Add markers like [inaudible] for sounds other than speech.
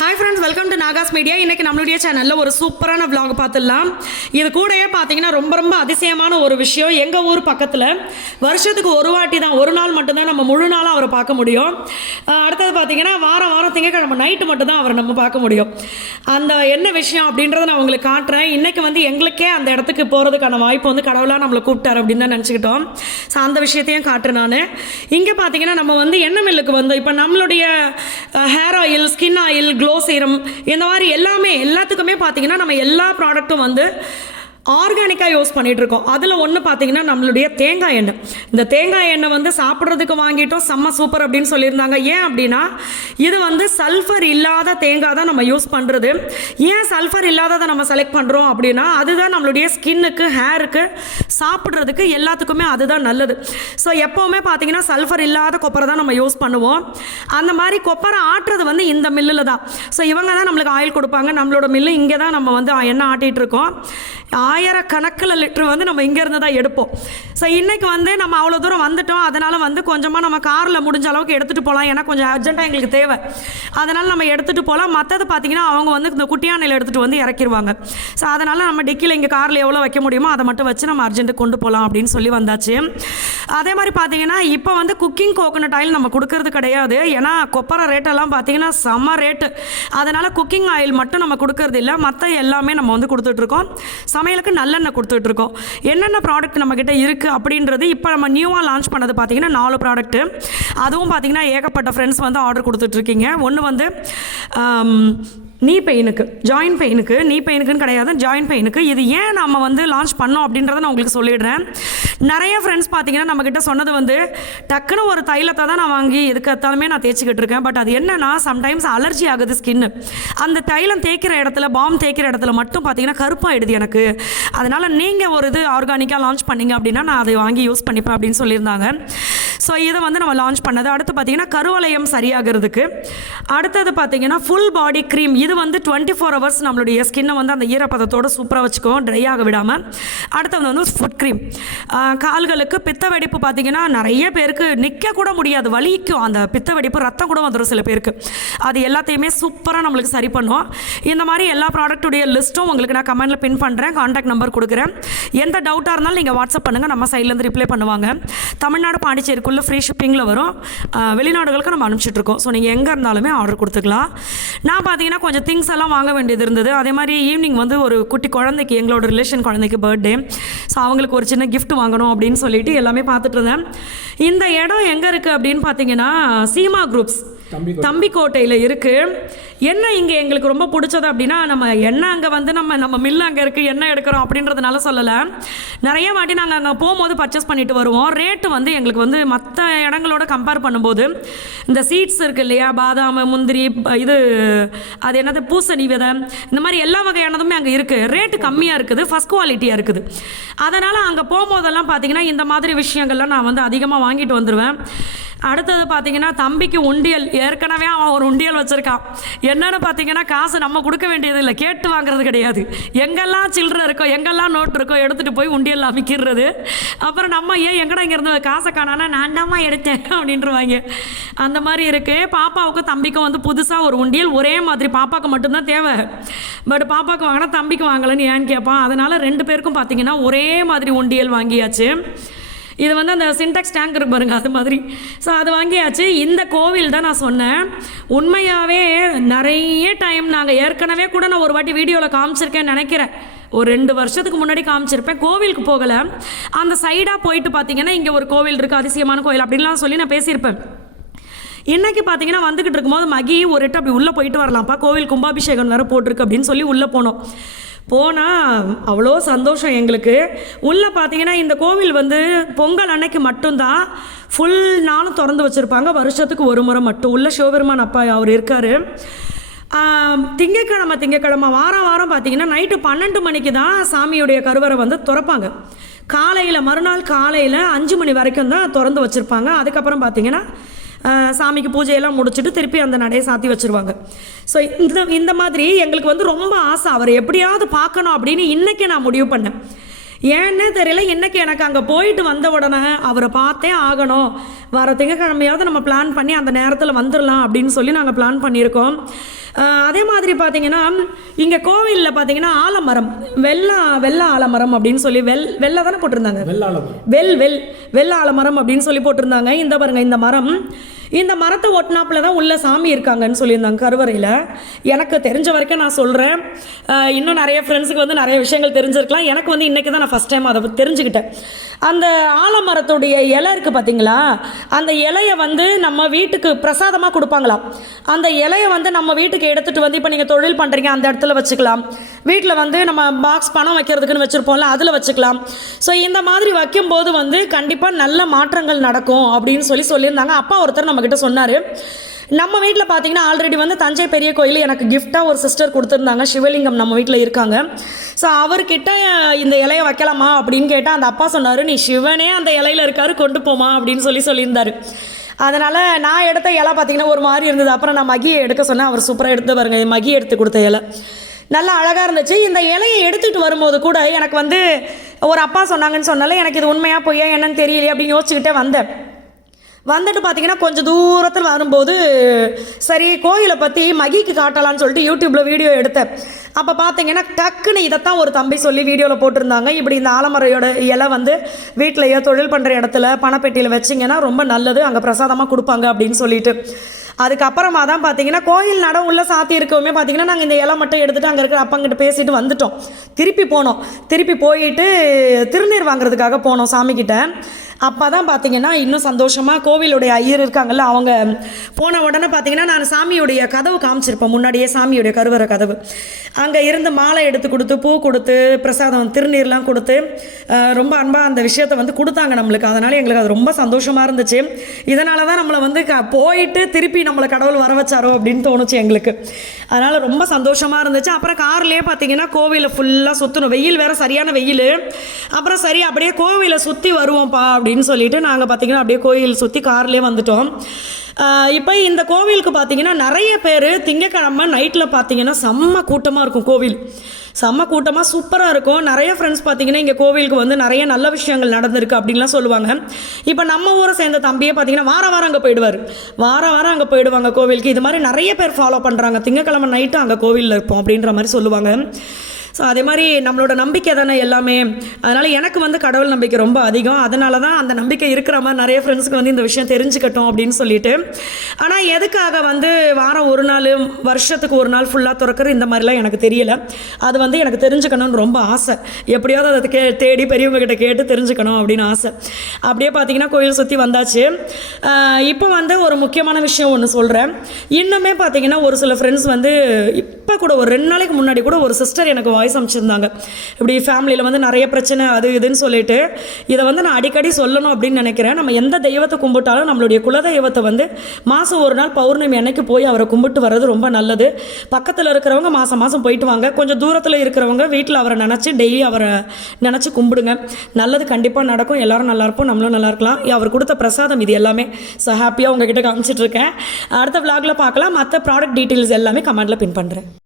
Hi friends welcome to Nagas media இன்னைக்கு நம்மளுடைய சேனலில் ஒரு சூப்பரான விலாக் பார்த்துடலாம். இது கூடயே பார்த்தீங்கன்னா ரொம்ப ரொம்ப அதிசயமான ஒரு விஷயம். எங்கள் ஊர் பக்கத்தில் வருஷத்துக்கு ஒரு வாட்டி தான் ஒரு நாள் மட்டும்தான் நம்ம முழு நாளாக அவரை பார்க்க முடியும். அடுத்தது பார்த்தீங்கன்னா வாரம் வாரம் திங்கக்கிழமை நைட்டு மட்டும்தான் அவரை நம்ம பார்க்க முடியும். அந்த என்ன விஷயம் அப்படின்றத நான் உங்களுக்கு காட்டுறேன். இன்றைக்கி வந்து எங்களுக்கே அந்த இடத்துக்கு போகிறதுக்கான வாய்ப்பு வந்து கடவுளாக நம்மளை கூப்பிட்டாரு அப்படின்னு தான் நினச்சிக்கிட்டோம். ஸோ அந்த விஷயத்தையும் காட்டுறேன் நான். இங்கே பார்த்தீங்கன்னா நம்ம வந்து எண்ணெய் மில்லுக்கு வந்து இப்போ நம்மளுடைய hair oil skin oil glow serum இந்த மாதிரி எல்லாமே எல்லாத்துக்குமே பார்த்தீங்கன்னா நம்ம எல்லா ப்ராடக்ட்டும் வந்து ஆர்கானிக்காக யூஸ் பண்ணிட்டு இருக்கோம். அதில் ஒன்று பார்த்தீங்கன்னா நம்மளுடைய தேங்காய் எண்ணெய். இந்த தேங்காய் எண்ணெய் வந்து சாப்பிட்றதுக்கு வாங்கிட்டோம் செம்ம சூப்பர் அப்படின்னு சொல்லியிருந்தாங்க. ஏன் அப்படின்னா இது வந்து சல்ஃபர் இல்லாத தேங்காய் தான் நம்ம யூஸ் பண்ணுறது ஏன் சல்ஃபர் இல்லாததை நம்ம செலக்ட் பண்ணுறோம் அப்படின்னா அதுதான் நம்மளுடைய ஸ்கின்னுக்கு ஹேருக்கு சாப்பிட்றதுக்கு எல்லாத்துக்குமே அதுதான் நல்லது. ஸோ எப்போவுமே பார்த்தீங்கன்னா சல்ஃபர் இல்லாத கொப்பரை தான் நம்ம யூஸ் பண்ணுவோம். அந்த மாதிரி கொப்பரை ஆட்டுறது வந்து இந்த மில்லில் தான். ஸோ இவங்க தான் நம்மளுக்கு ஆயில் கொடுப்பாங்க. நம்மளோட மில்லு இங்கே தான் நம்ம வந்து எண்ணெய் ஆட்டிகிட்டு இருக்கோம். ஆயிரக்கணக்கில் லிட்டர் வந்து நம்ம இங்கேருந்து தான் எடுப்போம். ஸோ இன்றைக்கி வந்து நம்ம அவ்வளோ தூரம் வந்துட்டோம். அதனால் வந்து கொஞ்சமாக நம்ம காரில் முடிஞ்ச அளவுக்கு எடுத்துகிட்டு போகலாம் ஏன்னா கொஞ்சம் அர்ஜென்ட்டாக எங்களுக்கு தேவை. அதனால் நம்ம எடுத்துகிட்டு போகலாம் மற்றது பார்த்தீங்கன்னா அவங்க வந்து இந்த குட்டியானையில் எடுத்துகிட்டு வந்து இறக்கிடுவாங்க ஸோ அதனால் நம்ம டிக்கியில் இங்கே காரில் எவ்வளோ வைக்க முடியுமோ அதை மட்டும் வச்சு நம்ம அர்ஜென்ட்டு கொண்டு போகலாம் அப்படின்னு சொல்லி வந்தாச்சு. அதே மாதிரி பார்த்தீங்கன்னா இப்போ வந்து குக்கிங் கோகோனட் ஆயில் நம்ம கொடுக்கறது கிடையாது. ஏன்னா கொப்பரை ரேட்டெல்லாம் பார்த்தீங்கன்னா செம்ம ரேட்டு அதனால் குக்கிங் ஆயில் மட்டும் நம்ம கொடுக்கறது இல்லை. மற்ற எல்லாமே நம்ம வந்து கொடுத்துட்ருக்கோம் சமையலுக்கு நல்லெண்ணெய் கொடுத்துட்ருக்கோம் என்னென்ன ப்ராடக்ட் நம்மக்கிட்ட இருக்குது அப்படின்றது இப்போ நம்ம நியூவாக லான்ச் பண்ணது பார்த்தீங்கன்னா நாலு ப்ராடக்ட்டு அதுவும் பார்த்திங்கன்னா ஏகப்பட்ட ஃப்ரெண்ட்ஸ் வந்து ஆர்டர் கொடுத்துட்ருக்கீங்க ஒன்று வந்து நீ பெயினுக்கு ஜாயின் பெயினுக்கு நீ பெயினுக்குன்னு கிடையாது ஜாயின் பெயினுக்கு இது ஏன் நம்ம வந்து லான்ச் பண்ணோம் அப்படின்றத நான் உங்களுக்கு சொல்லிடுறேன். நிறைய ஃப்ரெண்ட்ஸ் பார்த்தீங்கன்னா நம்மக்கிட்ட சொன்னது வந்து டக்குன்னு ஒரு தைலத்தை தான் நான் வாங்கி எதுக்கத்தாலுமே நான் தேய்ச்சிக்கிட்டு இருக்கேன். பட் அது என்னன்னா சம்டைம்ஸ் அலர்ஜி ஆகுது ஸ்கின்னு அந்த தைலம் தேய்க்கிற இடத்துல பாம் தேய்க்கிற இடத்துல மட்டும் பார்த்தீங்கன்னா கருப்பாயிடுது எனக்கு. அதனால் நீங்கள் ஒரு இது ஆர்கானிக்காக லான்ச் பண்ணீங்க அப்படின்னா நான் அதை வாங்கி யூஸ் பண்ணிப்பேன் அப்படின்னு சொல்லியிருந்தாங்க. ஸோ இதை வந்து நம்ம லான்ச் பண்ணது. அடுத்து பார்த்தீங்கன்னா கருவளையம் சரியாகிறதுக்கு. அடுத்தது பார்த்தீங்கன்னா ஃபுல் பாடி க்ரீம் இது வந்து டுவெண்ட்டி ஃபோர் ஹவர்ஸ் நம்மளுடைய ஸ்கின்னை வந்து அந்த ஈரப்பதத்தோட சூப்பராக வச்சுக்கோம் ட்ரை ஆக விடாமல் அடுத்தது வந்து ஃபுட் க்ரீம் கால்களுக்கு பித்த வெடிப்பு பார்த்தீங்கன்னா நிறைய பேருக்கு நிற்க கூட முடியாது வலிக்கும். அந்த பித்த வெடிப்பு ரத்தம் கூட வந்துடும் சில பேருக்கு. அது எல்லாத்தையுமே சூப்பராக நம்மளுக்கு சரி பண்ணும். இந்த மாதிரி எல்லா ப்ராடக்ட்டுடைய லிஸ்ட்டும் உங்களுக்கு நான் கமெண்ட்டில் பின் பண்ணுறேன் காண்டாக்ட் நம்பர் கொடுக்குறேன். எந்த டவுட்டாக இருந்தாலும் நீங்கள் வாட்ஸ்அப் பண்ணுங்கள் நம்ம சைட்லேருந்து ரிப்ளை பண்ணுவாங்க. தமிழ்நாடு பாண்டிச்சேரிக்குள்ளே ஃப்ரீ ஷிப்பிங்கில் வரும். வெளிநாடுகளுக்கு நம்ம அனுப்பிச்சிட்ருக்கோம் ஸோ நீங்கள் எங்கே இருந்தாலுமே ஆர்டர் கொடுத்துக்கலாம். நான் பார்த்தீங்கன்னா கொஞ்சம் திங்ஸ் எல்லாம் வாங்க வேண்டியது இருந்தது. அதே மாதிரி ஈவினிங் வந்து ஒரு குட்டி குழந்தைக்கு எங்களோட ரிலேஷன் குழந்தைக்கு பர்த்டே ஸோ அவங்களுக்கு ஒரு சின்ன கிஃப்ட் வாங்கணும் அப்படின்னு சொல்லிட்டு எல்லாமே பார்த்துட்டு இருந்தேன். இந்த இடம் எங்கே இருக்குது அப்படின்னு பார்த்தீங்கன்னா சீமா குரூப்ஸ் தம்பிக்கோட்டையில் இருக்குது என்ன இங்கே எங்களுக்கு ரொம்ப பிடிச்சது அப்படின்னா நம்ம எண்ணெய் அங்கே வந்து நம்ம நம்ம மில்லு அங்கே இருக்குது எண்ணெய் எடுக்கிறோம் அப்படின்றதுனால சொல்லலை. நிறைய வாட்டி நாங்கள் அங்கே போகும்போது பர்ச்சேஸ் பண்ணிட்டு வருவோம். ரேட்டு வந்து எங்களுக்கு வந்து மற்ற இடங்களோட கம்பேர் பண்ணும்போது இந்த சீட்ஸ் இருக்குது இல்லையா பாதாம் முந்திரி இது அது என்னது பூசணி விதை இந்த மாதிரி எல்லா வகையானதுமே அங்கே இருக்குது ரேட்டு கம்மியாக இருக்குது ஃபஸ்ட் குவாலிட்டியாக இருக்குது. அதனால் அங்கே போகும்போதெல்லாம் பார்த்தீங்கன்னா இந்த மாதிரி விஷயங்கள்லாம் நான் வந்து அதிகமாக வாங்கிட்டு வந்துடுவேன் அடுத்தது பார்த்தீங்கன்னா தம்பிக்கு உண்டியல். ஏற்கனவே அவன் ஒரு உண்டியல் வச்சுருக்கான். என்னென்னு பார்த்தீங்கன்னா காசு நம்ம கொடுக்க வேண்டியது இல்லை. கேட்டு வாங்குறது கிடையாது. எங்கெல்லாம் சில்லறை இருக்கோ எங்கெல்லாம் நோட் இருக்கோ எடுத்துகிட்டு போய் உண்டியல் அமைக்கிறது அப்புறம் நம்ம ஏன் எங்கடா இங்கேருந்து காசை காணானா நான் தாம்மா எடுத்தேன் [laughs] அப்படின்றவாங்க. அந்த மாதிரி இருக்குது பாப்பாவுக்கும் தம்பிக்கும் வந்து புதுசாக ஒரு உண்டியல். ஒரே மாதிரி பாப்பாவுக்கு மட்டும்தான் தேவை. பட் பாப்பாவுக்கு வாங்கினா தம்பிக்கு வாங்கலைன்னு ஏன்னு கேட்பான்? அதனால் ரெண்டு பேருக்கும் பார்த்தீங்கன்னா ஒரே மாதிரி உண்டியல் வாங்கியாச்சு. இது வந்து அந்த சின்டெக்ஸ் டேங்க் இருக்கு பாருங்க அது மாதிரி. ஸோ அது வாங்கியாச்சு. இந்த கோவில் தான் நான் சொன்னேன். உண்மையாகவே நிறைய டைம் நாங்கள் ஏற்கனவே கூட நான் ஒரு வாட்டி வீடியோவில் காமிச்சிருக்கேன்னு நினைக்கிறேன். ஒரு ரெண்டு வருஷத்துக்கு முன்னாடி காமிச்சிருப்பேன். கோவிலுக்கு போகலை. அந்த சைடாக போயிட்டு பார்த்தீங்கன்னா இங்கே ஒரு கோவில் இருக்குது அதிசயமான கோவில் அப்படின்லாம் சொல்லி நான் பேசியிருப்பேன். இன்றைக்கி பார்த்தீங்கன்னா வந்துக்கிட்டு இருக்கும்போது மகி ஒரு எட்டு அப்படி உள்ளே போயிட்டு வரலாம்ப்பா. கோவில் கும்பாபிஷேகம் வேறு போட்டிருக்கு அப்படின்னு சொல்லி உள்ளே போனோம். போனால் அவ்வளோ சந்தோஷம் எங்களுக்கு. உள்ளே பார்த்தீங்கன்னா இந்த கோவில் வந்து பொங்கல் அன்னைக்கு மட்டும்தான். ஃபுல் நாளும் திறந்து வச்சுருப்பாங்க. வருஷத்துக்கு ஒரு முறை மட்டும். உள்ள சிவபெருமான் அப்பா அவர் இருக்கார். திங்கக்கிழமை திங்கக்கிழமை வாரம் வாரம் பார்த்தீங்கன்னா நைட்டு பன்னெண்டு மணிக்கு தான் சாமியுடைய கருவறை வந்து திறப்பாங்க. காலையில் மறுநாள் காலையில் அஞ்சு மணி வரைக்கும் தான் திறந்து வச்சுருப்பாங்க. அதுக்கப்புறம் பார்த்தீங்கன்னா சாமிக்கு பூஜையெல்லாம் முடிச்சுட்டு திருப்பி அந்த நடையை சாத்தி வச்சுருவாங்க. ஸோ இந்த இந்த மாதிரி எங்களுக்கு வந்து ரொம்ப ஆசை. அவரை எப்படியாவது பார்க்கணும் அப்படின்னு இன்றைக்கி நான் முடிவு பண்ணேன். ஏன்னே தெரியல இன்னைக்கு எனக்கு அங்கே போயிட்டு வந்த உடனே அவரை பார்த்தே ஆகணும். வர திங்கக்கிழமையாவது நம்ம பிளான் பண்ணி அந்த நேரத்தில் வந்துடலாம் அப்படின்னு சொல்லி நாங்கள் பிளான் பண்ணியிருக்கோம். அதே மாதிரி பார்த்தீங்கன்னா இங்கே கோவிலில் பார்த்தீங்கன்னா ஆலமரம் வெள்ளை வெள்ளை ஆலமரம் அப்படின்னு சொல்லி வெள் வெள்ளை தானே போட்டிருந்தாங்க? வெல் வெல் வெள்ள ஆலமரம் அப்படின்னு சொல்லி போட்டிருந்தாங்க. இந்த பாருங்க இந்த மரம். இந்த மரத்தை ஒட்டினாப்புல தான் உள்ள சாமி இருக்காங்கன்னு சொல்லியிருந்தாங்க கருவறையில். எனக்கு தெரிஞ்ச வரைக்கும் நான் சொல்கிறேன் இன்னும் நிறைய ஃப்ரெண்ட்ஸுக்கு வந்து நிறைய விஷயங்கள் தெரிஞ்சிருக்கலாம். எனக்கு வந்து இன்றைக்கி தான் நான் ஃபஸ்ட் டைம் அதை தெரிஞ்சுக்கிட்டேன். அந்த ஆலமரத்துடைய இலை இருக்குது பார்த்தீங்களா அந்த இலையை வந்து நம்ம வீட்டுக்கு பிரசாதமாக கொடுப்பாங்களாம். அந்த இலையை வந்து நம்ம வீட்டுக்கு எடுத்துகிட்டு வந்து இப்போ நீங்கள் தொழில் பண்ணுறீங்க அந்த இடத்துல வச்சுக்கலாம். வீட்டில் வந்து நம்ம பாக்ஸ் பணம் வைக்கிறதுக்குன்னு வச்சுருப்போம்ல அதில் வச்சுக்கலாம். ஸோ இந்த மாதிரி வைக்கும்போது வந்து கண்டிப்பாக நல்ல மாற்றங்கள் நடக்கும் அப்படின்னு சொல்லி சொல்லியிருந்தாங்க. அப்பா ஒருத்தர் நம்ம நம்மக்கிட்ட சொன்னார். நம்ம வீட்டில் பார்த்தீங்கன்னா ஆல்ரெடி வந்து தஞ்சை பெரிய கோயில் எனக்கு கிஃப்டாக ஒரு சிஸ்டர் கொடுத்துருந்தாங்க. சிவலிங்கம் நம்ம வீட்டில் இருக்காங்க. ஸோ அவர்கிட்ட இந்த இலையை வைக்கலாமா அப்படின்னு கேட்டால் அந்த அப்பா சொன்னார் நீ சிவனே அந்த இலையில இருக்காரு கொண்டு போமா அப்படின்னு சொல்லி சொல்லியிருந்தாரு. அதனால் நான் எடுத்த இலை பார்த்தீங்கன்னா ஒரு மாதிரி இருந்தது. அப்புறம் நான் மகியை எடுக்க சொன்னேன். அவர் சூப்பராக எடுத்து பாருங்க மகி எடுத்து கொடுத்த இலை. நல்லா அழகாக இருந்துச்சு. இந்த இலையை எடுத்துகிட்டு வரும்போது கூட எனக்கு வந்து ஒரு அப்பா சொன்னாங்கன்னு சொன்னால எனக்கு இது உண்மையாக பொய்யா என்னன்னு தெரியலையே அப்படின்னு யோசிச்சுக்கிட்டே வந்தேன். வந்துட்டு பார்த்தீங்கன்னா கொஞ்சம் தூரத்தில் வரும்போது சரி கோயிலை பற்றி மகிக்கு காட்டலாம்னு சொல்லிட்டு யூடியூப்பில் வீடியோ எடுத்தேன். அப்போ பார்த்தீங்கன்னா டக்குன்னு இதைத்தான் ஒரு தம்பி சொல்லி வீடியோவில் போட்டிருந்தாங்க. இப்படி இந்த ஆலமரையோட இலை வந்து வீட்டிலையோ தொழில் பண்ணுற இடத்துல பணப்பெட்டியில் வச்சிங்கன்னா ரொம்ப நல்லது. அங்கே பிரசாதமாக கொடுப்பாங்க அப்படின்னு சொல்லிட்டு. அதுக்கப்புறமா தான் பார்த்தீங்கன்னா கோயில் நடம் உள்ள சாத்தி இருக்கவுமே பார்த்தீங்கன்னா நாங்கள் இந்த இலை மட்டும் எடுத்துகிட்டு அங்கே இருக்கிற அப்பங்கிட்ட பேசிட்டு வந்துட்டோம். திருப்பி போனோம். திருப்பி போயிட்டு திருநீர் வாங்குறதுக்காக போனோம் சாமிக்கிட்ட அப்போ தான் பார்த்தீங்கன்னா இன்னும் சந்தோஷமாக கோவிலுடைய ஐயர் இருக்காங்கல்ல அவங்க போன உடனே பார்த்தீங்கன்னா நான் சாமியுடைய கதவு காமிச்சிருப்பேன். முன்னாடியே சாமியுடைய கருவறை கதவு. அங்கே இருந்து மாலை எடுத்து கொடுத்து பூ கொடுத்து பிரசாதம் திருநீர்லாம் கொடுத்து ரொம்ப அன்பாக அந்த விஷயத்தை வந்து கொடுத்தாங்க நம்மளுக்கு. அதனால் எங்களுக்கு அது ரொம்ப சந்தோஷமாக இருந்துச்சு. இதனால தான் நம்மளை வந்து க போயிட்டு திருப்பி நம்மளை கடவுள் வர வச்சாரோ அப்படின்னு தோணுச்சு எங்களுக்கு. அதனால் ரொம்ப சந்தோஷமாக இருந்துச்சு. அப்புறம் கார்லேயே பார்த்தீங்கன்னா கோவிலை ஃபுல்லாக சுற்றணும் வெயில் வேறு சரியான வெயில். அப்புறம் சரி அப்படியே கோவிலை சுற்றி வருவோம்ப்பா அப்படின்னு அப்படின்னு சொல்லிட்டு நாங்கள் பார்த்தீங்கன்னா அப்படியே கோயில் சுற்றி கார்லேயே வந்துட்டோம். இப்போ இந்த கோவிலுக்கு பார்த்தீங்கன்னா நிறைய பேர் திங்கக்கிழமை நைட்டில் பார்த்தீங்கன்னா செம்ம கூட்டமாக இருக்கும் கோவில். செம்ம கூட்டமாக சூப்பராக இருக்கும். நிறைய ஃப்ரெண்ட்ஸ் பார்த்தீங்கன்னா இங்கே கோவிலுக்கு வந்து நிறைய நல்ல விஷயங்கள் நடந்திருக்கு அப்படின்லாம் சொல்லுவாங்க. இப்போ நம்ம ஊரை சேர்ந்த தம்பியே பார்த்தீங்கன்னா வாரம் வாரம் அங்கே போயிடுவார். வாரம் வாரம் அங்கே போயிடுவாங்க கோவிலுக்கு. இது மாதிரி நிறைய பேர் ஃபாலோ பண்ணுறாங்க திங்கக்கிழமை நைட்டு அங்கே கோவிலில் இருப்போம் அப்படின்ற மாதிரி சொல்லுவாங்க. ஸோ அதே மாதிரி நம்மளோட நம்பிக்கை தானே எல்லாமே? அதனால் எனக்கு வந்து கடவுள் நம்பிக்கை ரொம்ப அதிகம். அதனால தான் அந்த நம்பிக்கை இருக்கிற மாதிரி நிறைய ஃப்ரெண்ட்ஸுக்கு வந்து இந்த விஷயம் தெரிஞ்சுக்கட்டும் அப்படின்னு சொல்லிட்டு. ஆனால் எதுக்காக வந்து வாரம் ஒரு நாள் வருஷத்துக்கு ஒரு நாள் ஃபுல்லாக திறக்கிற இந்த மாதிரிலாம் எனக்கு தெரியல. அது வந்து எனக்கு தெரிஞ்சுக்கணும்னு ரொம்ப ஆசை. எப்படியாவது அதை கே தேடி பெரியவங்க கிட்ட கேட்டு தெரிஞ்சுக்கணும் அப்படின்னு ஆசை. அப்படியே பார்த்தீங்கன்னா கோயில் சுற்றி வந்தாச்சு. இப்போ வந்து ஒரு முக்கியமான விஷயம் ஒன்று சொல்கிறேன் இன்னுமே பார்த்தீங்கன்னா ஒரு சில ஃப்ரெண்ட்ஸ் வந்து இப்போ கூட ஒரு ரெண்டு நாளைக்கு முன்னாடி கூட ஒரு சிஸ்டர் எனக்கு வாய்ஸ் அமைச்சிருந்தாங்க. இப்படி ஃபேமிலியில் வந்து நிறைய பிரச்சனை அது இதுன்னு சொல்லிட்டு இதை வந்து நான் அடிக்கடி சொல்லணும் அப்படின்னு நினைக்கிறேன். நம்ம எந்த தெய்வத்தை கும்பிட்டாலும் நம்மளுடைய குலதெய்வத்தை வந்து மாதம் ஒரு நாள் பௌர்ணமி அன்னைக்கு போய் அவரை கும்பிட்டு வர்றது ரொம்ப நல்லது. பக்கத்தில் இருக்கிறவங்க மாதம் மாதம் போயிட்டு வாங்க. கொஞ்சம் தூரத்தில் இருக்கிறவங்க வீட்டில் அவரை நினச்சி டெய்லி அவரை நினச்சி கும்பிடுங்க. நல்லது கண்டிப்பாக நடக்கும். எல்லாரும் நல்லா இருப்போம். நம்மளும் நல்லா இருக்கலாம். அவர் கொடுத்த பிரசாதம் இது எல்லாமே. ஸோ ஹாப்பியாக உங்ககிட்ட காமிச்சிட்ருக்கேன் அடுத்த விளாகில் பார்க்கலாம். மற்ற ப்ராடக்ட் டீட்டெயில்ஸ் எல்லாமே கமெண்ட்டில் பின் பண்ணுறேன்